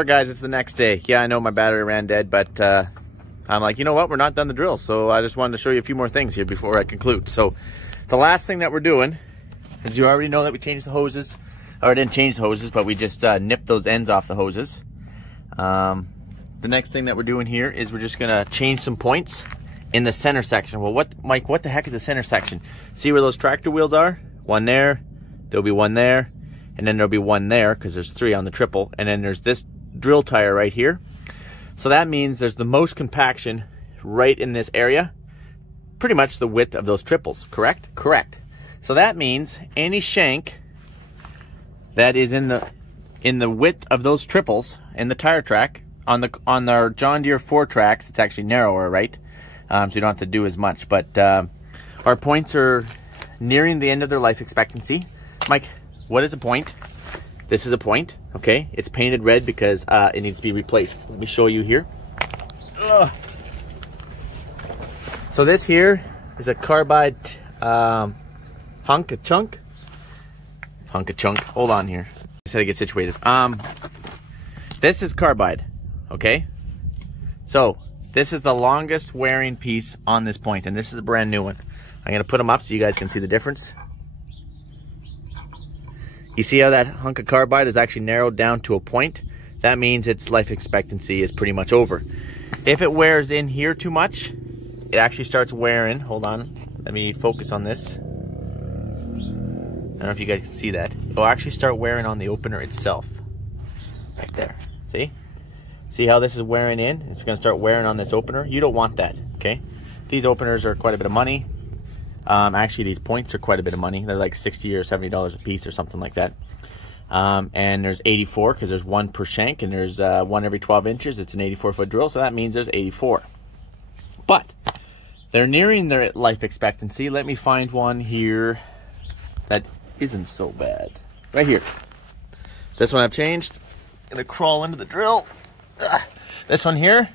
Alright guys, it's the next day. Yeah, I know my battery ran dead, but I'm like, you know what, we're not done the drill, so I just wanted to show you a few more things here before I conclude. So the last thing that we're doing is, you already know that we changed the hoses, or didn't change the hoses, but we just nipped those ends off the hoses. The next thing that we're doing here is we're just gonna change some points in the center section. Well, Mike, what the heck is the center section? See where those tractor wheels are? One there, there'll be one there, and then there'll be one there, because there's 3 on the triple, and then there's this drill tire right here. So that means there's the most compaction right in this area, pretty much the width of those triples, correct? Correct. So that means any shank that is in the width of those triples in the tire track on our John Deere 4 tracks, it's actually narrower, right? So you don't have to do as much, but our points are nearing the end of their life expectancy. Mike, what is a point? This is a point, okay? It's painted red because it needs to be replaced. Let me show you here. Ugh. So this here is a carbide hunk of chunk. Hold on here. I said to get situated. This is carbide, okay? So this is the longest wearing piece on this point, and this is a brand new one. I'm gonna put them up so you guys can see the difference. You see how that hunk of carbide is actually narrowed down to a point? That means its life expectancy is pretty much over. If it wears in here too much, it actually starts wearing. Hold on, let me focus on this. I don't know if you guys can see that. It'll actually start wearing on the opener itself. Right there, see? See how this is wearing in? It's gonna start wearing on this opener. You don't want that, okay? These openers are quite a bit of money. Actually, these points are quite a bit of money. They're like $60 or $70 a piece or something like that. And there's 84 because there's 1 per shank, and there's 1 every 12 inches. It's an 84-foot drill, so that means there's 84. But they're nearing their life expectancy. Let me find one here that isn't so bad. Right here. This one I've changed. Gonna crawl into the drill. This one here.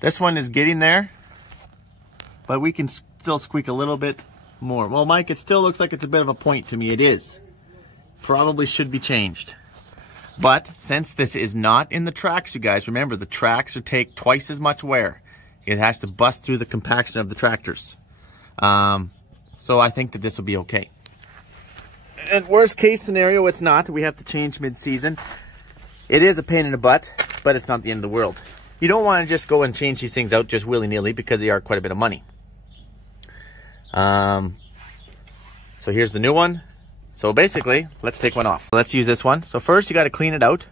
This one is getting there, but we can still squeak a little bit more. Well, Mike, it still looks like it's a bit of a point to me. It is. Probably should be changed. But since this is not in the tracks, you guys, remember the tracks will take twice as much wear. It has to bust through the compaction of the tractors. So I think that this will be okay. And worst case scenario, it's not. We have to change mid-season. It is a pain in the butt, but it's not the end of the world. You don't want to just go and change these things out just willy-nilly because they are quite a bit of money. So here's the new one. So basically, let's take one off. Let's use this one. So first you got to clean it out.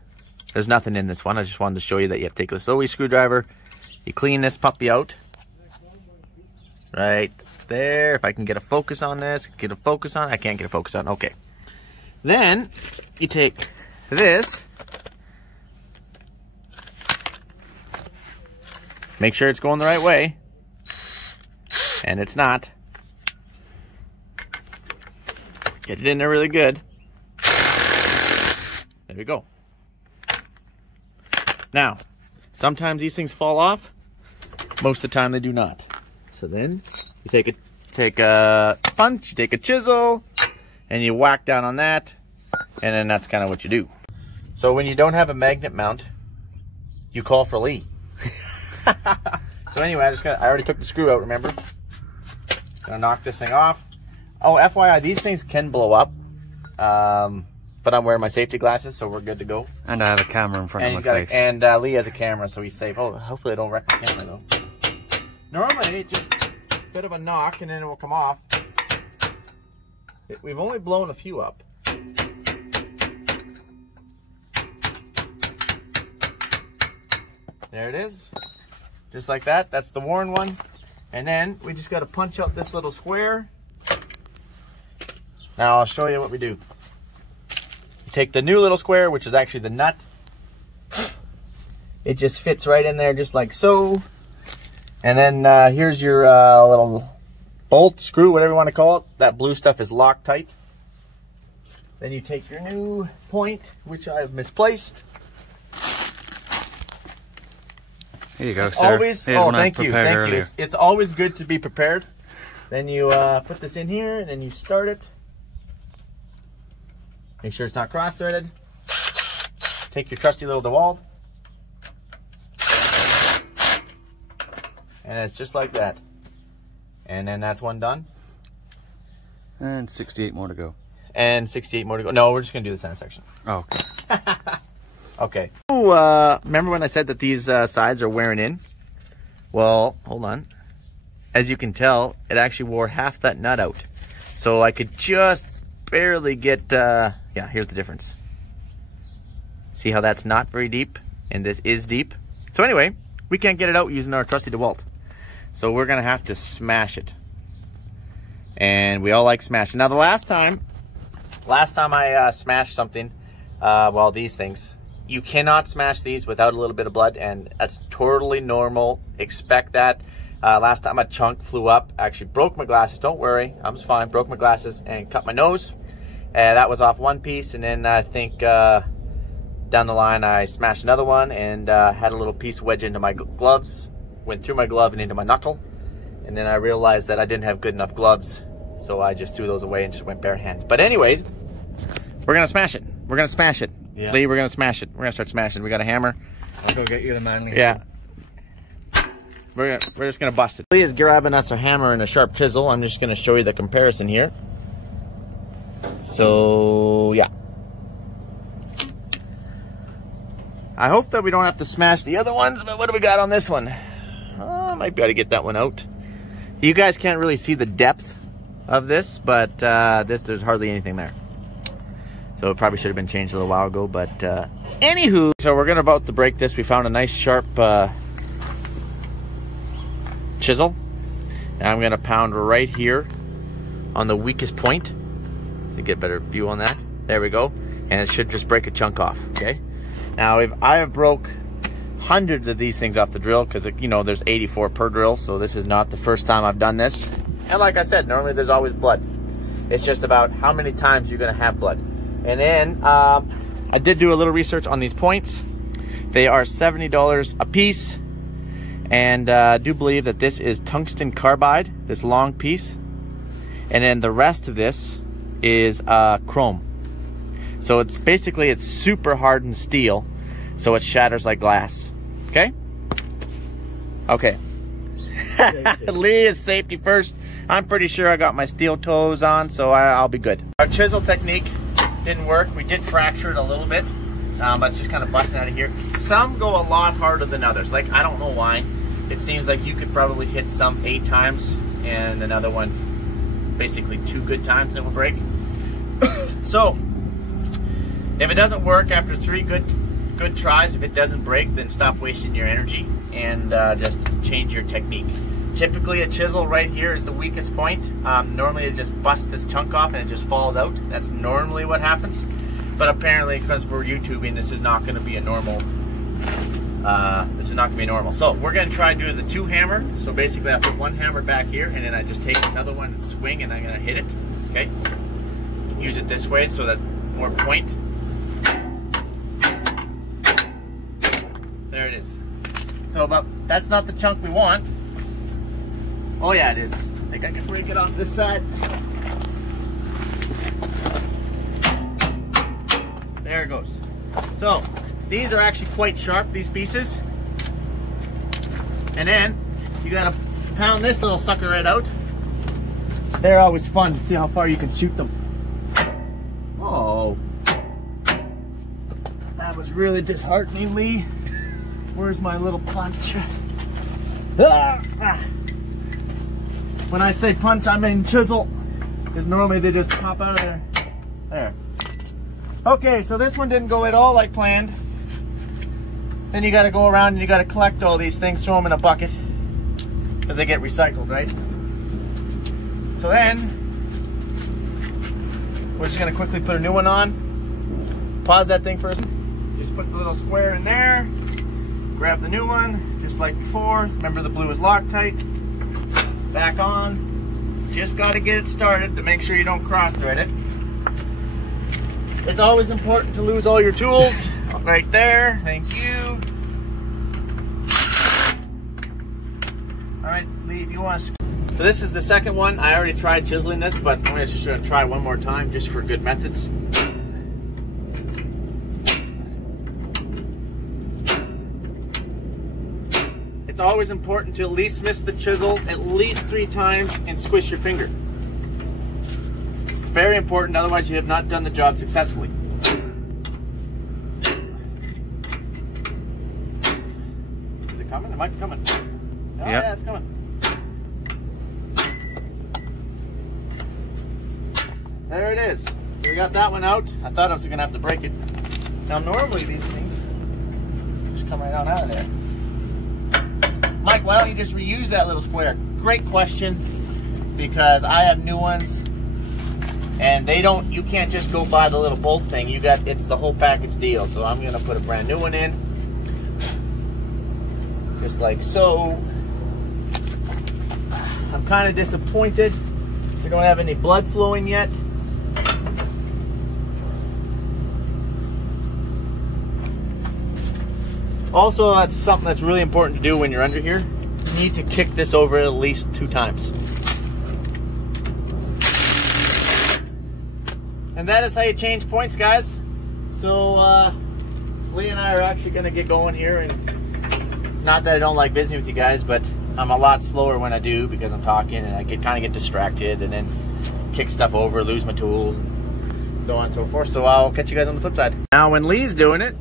There's nothing in this one. I just wanted to show you that you have to take this always screwdriver. You clean this puppy out. Right there. If I can get a focus on this, get a focus on. I can't get a focus on. Okay. Then you take this. Make sure it's going the right way. And it's not. Get it in there really good. There we go. Now, sometimes these things fall off. Most of the time they do not. So then you take a punch, you take a chisel, and you whack down on that, and then that's kind of what you do. So when you don't have a magnet mount, you call for Lee. So anyway, I already took the screw out, remember? Gonna knock this thing off. Oh, FYI, these things can blow up. But I'm wearing my safety glasses, so we're good to go. And I have a camera in front of my face. And Lee has a camera, so he's safe. Oh, hopefully I don't wreck my camera, though. Normally, just a bit of a knock, and then it will come off. We've only blown a few up. There it is. Just like that. That's the worn one. And then we just got to punch out this little square. Now I'll show you what we do. You take the new little square, which is actually the nut. It just fits right in there just like so. And then here's your little bolt, screw, whatever you want to call it. That blue stuff is Loctite. Then you take your new point, which I've misplaced. Here you go, sir. Always, oh, thank you, thank you. It's always good to be prepared. Then you put this in here, and then you start it. Make sure it's not cross-threaded. take your trusty little DeWalt, and it's just like that. And then that's one done. And 68 more to go. And 68 more to go. No, we're just gonna do the center section. Oh, okay. Okay. Oh, remember when I said that these sides are wearing in? Well, hold on. As you can tell, it actually wore half that nut out. So I could just barely get, yeah, here's the difference. See how that's not very deep and this is deep? So anyway, we can't get it out using our trusty DeWalt. So we're gonna have to smash it. And we all like smashing. Now the last time I smashed something, well, these things, you cannot smash these without a little bit of blood, and that's totally normal. Expect that. Last time a chunk flew up, actually broke my glasses. Don't worry, I was fine. Broke my glasses and cut my nose. That was off one piece, and then I think down the line I smashed another one and had a little piece wedge into my gloves. Went through my glove and into my knuckle, and then I realized that I didn't have good enough gloves, so I just threw those away and just went bare hands. But anyways, we're gonna smash it. We're gonna smash it. Yeah. Lee, we're gonna smash it. We're gonna start smashing. We got a hammer. I'll go get you the manly. Yeah. We're just gonna bust it. Lee is grabbing us a hammer and a sharp chisel. I'm just gonna show you the comparison here. So yeah. I hope that we don't have to smash the other ones, but what do we got on this one? I might be able to get that one out. You guys can't really see the depth of this, but there's hardly anything there. So it probably should have been changed a little while ago, but anywho. So we're about to break this. We found a nice sharp chisel. And I'm gonna pound right here on the weakest point to get a better view on that. There we go. And it should just break a chunk off, okay? Now, I have broke hundreds of these things off the drill because, you know, there's 84 per drill, so this is not the first time I've done this. And like I said, normally there's always blood. It's just about how many times you're going to have blood. And then I did do a little research on these points. They are $70 a piece, and I do believe that this is tungsten carbide, this long piece. And then the rest of this is chrome. So it's basically, it's super hardened steel, so it shatters like glass. Okay? Okay. Lee is safety first. I'm pretty sure I got my steel toes on, so I'll be good. Our chisel technique didn't work. We did fracture it a little bit, but it's just kind of busting out of here. Some go a lot harder than others. Like, I don't know why. It seems like you could probably hit some 8 times, and another one basically 2 good times and it will break. So, if it doesn't work after 3 good tries, if it doesn't break, then stop wasting your energy and just change your technique. Typically a chisel right here is the weakest point. Normally it just busts this chunk off and it just falls out. That's normally what happens. But apparently, because we're YouTubing, this is not going to be a normal. So we're going to try doing the 2 hammer. So basically I put 1 hammer back here, and then I just take this other one and swing, and I'm going to hit it. Okay. Use it this way so that's more point. There it is. So, but that's not the chunk we want. Oh yeah, it is. I think I can break it off this side. There it goes. So, these are actually quite sharp, these pieces. And then, you gotta pound this little sucker right out. They're always fun to see how far you can shoot them. Oh. That was really disheartening, Lee. Where's my little punch? When I say punch, I mean chisel, because normally they just pop out of there. There. Okay, so this one didn't go at all like planned. Then you got to go around and you got to collect all these things, throw them in a bucket, because they get recycled, right? So then, we're just going to quickly put a new one on. Pause that thing first. Just put the little square in there. Grab the new one, just like before. Remember, the blue is Loctite. Back on. Just got to get it started to make sure you don't cross-thread it. It's always important to lose all your tools. Right there. Thank you. All right, Lee, if you want to... So this is the second one. I already tried chiseling this, but I'm just going to try one more time just for good methods. it's always important to at least miss the chisel at least 3 times and squish your finger. It's very important, otherwise you have not done the job successfully. Is it coming? It might be coming. Oh, yeah, it's coming. There it is. So we got that one out. I thought I was gonna have to break it. Now normally these things just come right on out of there. Mike, why don't you just reuse that little square? Great question, because I have new ones and they don't, you can't just go buy the little bolt thing. You got, it's the whole package deal. So I'm gonna put a brand new one in. Just like so. I'm kind of disappointed we don't have any blood flowing yet. Also, that's something that's really important to do when you're under here. You need to kick this over at least 2 times. And that is how you change points, guys. So, Lee and I are actually gonna get going here, and not that I don't like visiting with you guys, but I'm a lot slower when I do because I'm talking and I kind of get distracted and then kick stuff over, lose my tools, and so on and so forth. So I'll catch you guys on the flip side. Now when Lee's doing it,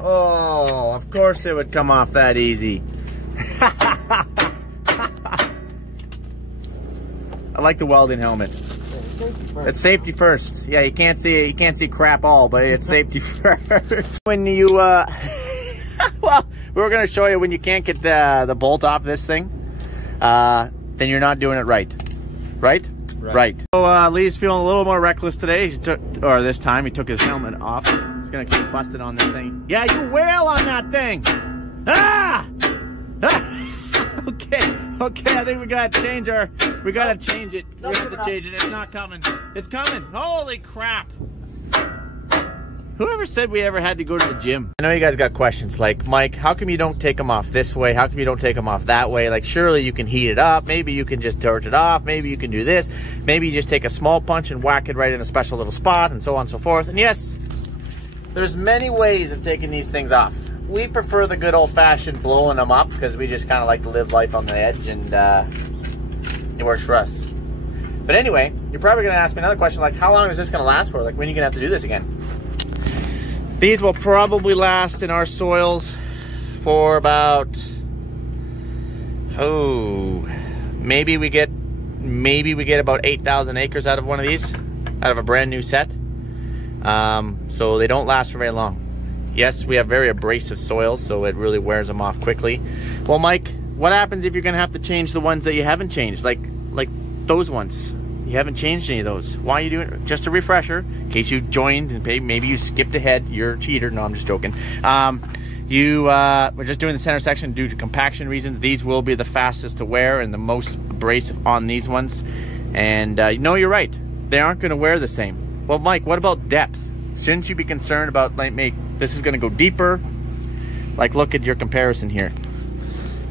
oh, of course it would come off that easy. I like the welding helmet. It's safety first. Yeah, you can't see crap all, but it's safety first. When you well, we were gonna show you when you can't get the bolt off this thing, then you're not doing it right. Right? Right. So Lee's feeling a little more reckless today. This time he took his helmet off. He's gonna keep busting on this thing. Yeah, you wail on that thing. Ah! Okay, I think we gotta change it. We have to change it. It's not coming. It's coming. Holy crap. Whoever said we ever had to go to the gym? I know you guys got questions like, Mike, how come you don't take them off this way? How come you don't take them off that way? Like, surely you can heat it up. Maybe you can just torch it off. Maybe you can do this. Maybe you just take a small punch and whack it right in a special little spot, and so on and so forth. And yes, there's many ways of taking these things off. We prefer the good old-fashioned blowing them up because we just kind of like to live life on the edge, and it works for us. But anyway, you're probably going to ask me another question like, how long is this going to last for? Like, when are you going to have to do this again? These will probably last in our soils for about, maybe we get about 8,000 acres out of one of these, out of a brand new set. So they don't last for very long. Yes, we have very abrasive soils, so it really wears them off quickly. Well, Mike, what happens if you're gonna have to change the ones that you haven't changed, like those ones? You haven't changed any of those. Why are you doing it? Just a refresher, in case you joined and maybe you skipped ahead. You're a cheater. No, I'm just joking. We're just doing the center section due to compaction reasons. These will be the fastest to wear and the most abrasive on these ones. And no, you're right. They aren't going to wear the same. Well, Mike, what about depth? Shouldn't you be concerned about, like, this is going to go deeper? Like, look at your comparison here.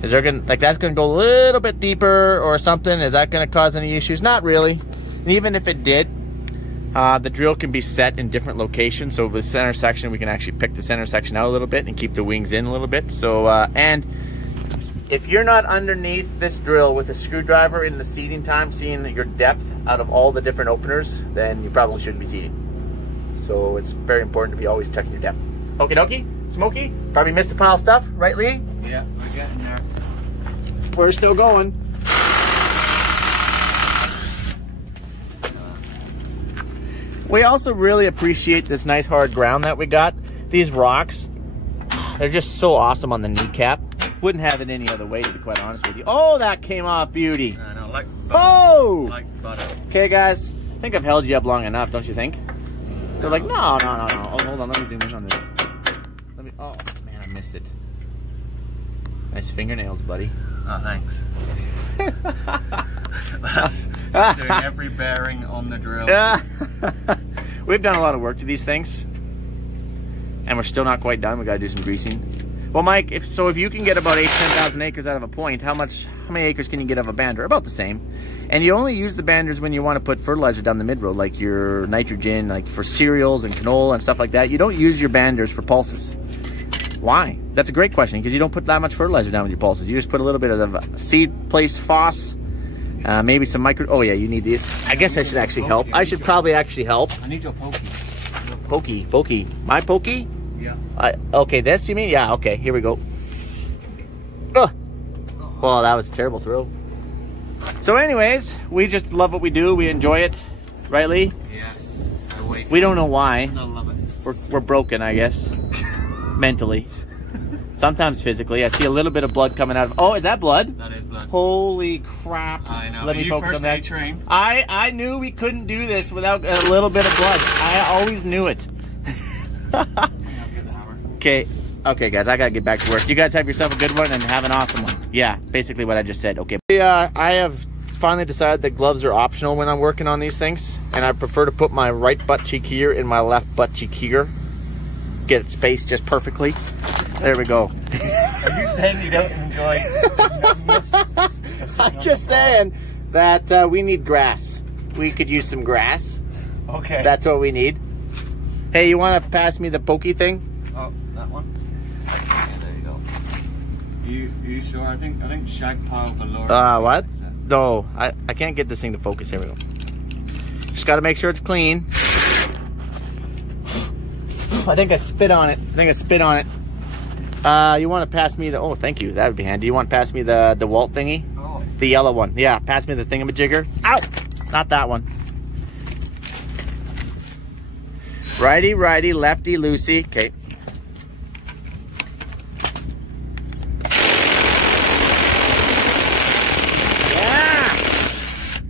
Is there gonna, like, that's gonna go a little bit deeper or something? Is that gonna cause any issues? Not really. And even if it did, the drill can be set in different locations. So with the center section, we can actually pick the center section out a little bit and keep the wings in a little bit. So, and if you're not underneath this drill with a screwdriver in the seating time, seeing your depth out of all the different openers, then you probably shouldn't be seating. So it's very important to be always checking your depth. Okie dokie, Smokey, probably missed a pile of stuff, right, Lee? Yeah, we're getting there. We're still going. We also really appreciate this nice hard ground that we got. These rocks, they're just so awesome on the kneecap. Wouldn't have it any other way, to be quite honest with you. Oh, that came off beauty. I know, like butter. Oh! Like butter. Okay, guys, I think I've held you up long enough, don't you think? They're like, no. Oh, hold on, let me zoom in on this. Oh, man, I missed it. Nice fingernails, buddy. Oh, thanks. That's doing every bearing on the drill. We've done a lot of work to these things, and we're still not quite done. We got to do some greasing. Well, Mike, if you can get about 10,000 acres out of a point, how many acres can you get out of a bander? About the same. And you only use the banders when you want to put fertilizer down the mid-row, like your nitrogen, like for cereals and canola and stuff like that. You don't use your banders for pulses. Why? That's a great question, because you don't put that much fertilizer down with your pulses. You just put a little bit of the seed place phos, maybe some micro. Oh yeah, you need these. I guess I should actually help. I should probably actually help. I need your pokey. Pokey. My pokey? Yeah. Okay, this you mean? Yeah. Okay, here we go. Ugh. Well, that was a terrible throw. So, anyways, we just love what we do. We enjoy it, right, Lee? Yes. I wait. We don't know why. I love it. We're broken, I guess. Mentally. Sometimes physically. I see a little bit of blood coming out of... Oh, is that blood? That is blood. Holy crap. I know. Let me focus on that. Train. I knew we couldn't do this without a little bit of blood. I always knew it. Okay. Okay, guys, I gotta get back to work. You guys have yourself a good one and have an awesome one. Yeah, basically what I just said. Okay. I have finally decided that gloves are optional when I'm working on these things, and I prefer to put my right butt cheek here and my left butt cheek here. Get it spaced just perfectly. There we go. Are you saying you don't enjoy I'm just saying that we need grass. We could use some grass. Okay. That's what we need. Hey, you want to pass me the pokey thing? Oh, that one? Yeah, there you go. You sure? I think Shag Pile Valor. What? No, I can't get this thing to focus. Here we go. Just got to make sure it's clean. I think I spit on it. You want to pass me the... Oh, thank you. That would be handy. You want to pass me the Walt thingy? Oh. The yellow one. Yeah, pass me the thingamajigger. Ow! Not that one. Righty, righty, lefty, loosey. Okay.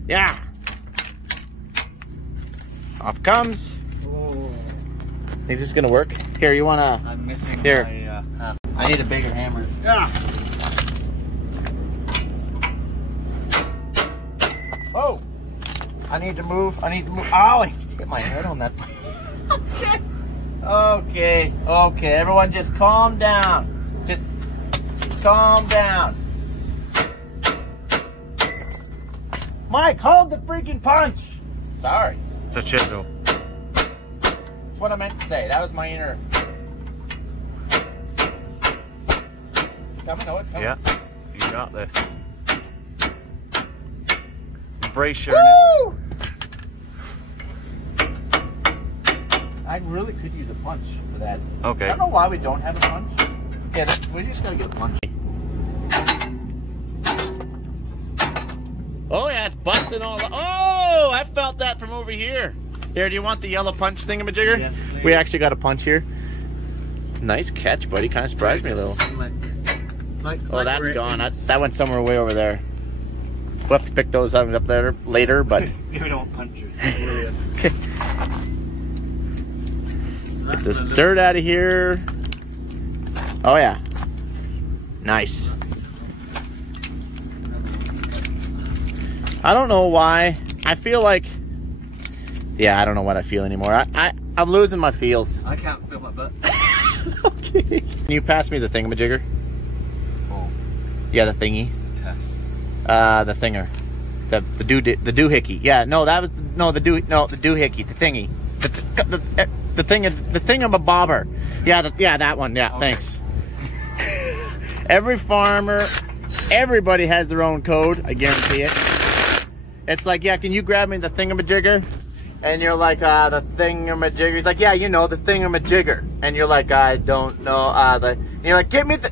Yeah. Off comes. Oh. Think this is gonna work? Here, you wanna? I'm missing Here. my half. I need a bigger hammer. Yeah. Oh. I need to move. Oh, I hit my head on that. Okay. Everyone, just calm down. Just calm down. Mike, hold the freaking punch. Sorry. It's a chisel. That's what I meant to say. That was my inner. It's coming. Oh, it's coming. Yeah, you got this. Brace your Woo! I really could use a punch for that. Okay. I don't know why we don't have a punch. Yeah, we just gotta get a punch. Oh yeah, it's busting all. Oh, I felt that from over here. Here, do you want the yellow punch thingamajigger? Yes, please. We actually got a punch here. Nice catch, buddy. Kind of surprised me a little. Oh, that's gone. That went somewhere way over there. We'll have to pick those up there later, but. You don't want punches. Okay. Get this dirt out of here. Oh yeah. Nice. I don't know why. I feel like... Yeah, I don't know what I feel anymore. I'm losing my feels. I can't feel my butt. Okay. Can you pass me the thingamajigger? Oh. Yeah, the thingy. It's a test. The thinger. The doohickey. Yeah, no, that was... No, the doohickey. The thingy. The thingamabobber. Yeah, that one. Yeah, okay. Thanks. Every farmer, everybody has their own code. I guarantee it. It's like, yeah, can you grab me the thingamajigger? And you're like, the thingamajigger. He's like, yeah, you know, the thingamajigger. And you're like, I don't know. And you're like, get me the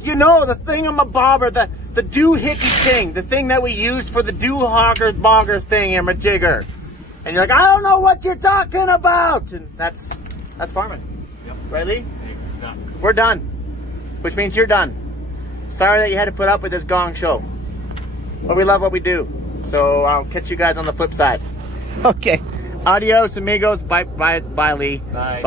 thingamabobber, the doohickey thing, the thing that we used for the doo-hogger-bogger thingamajigger. And you're like, I don't know what you're talking about. And that's farming. Yep. Right, Lee? Exactly. We're done. Which means you're done. Sorry that you had to put up with this gong show. But we love what we do. So I'll catch you guys on the flip side. Okay. Adios, amigos. Bye, Lee. Bye. Bye.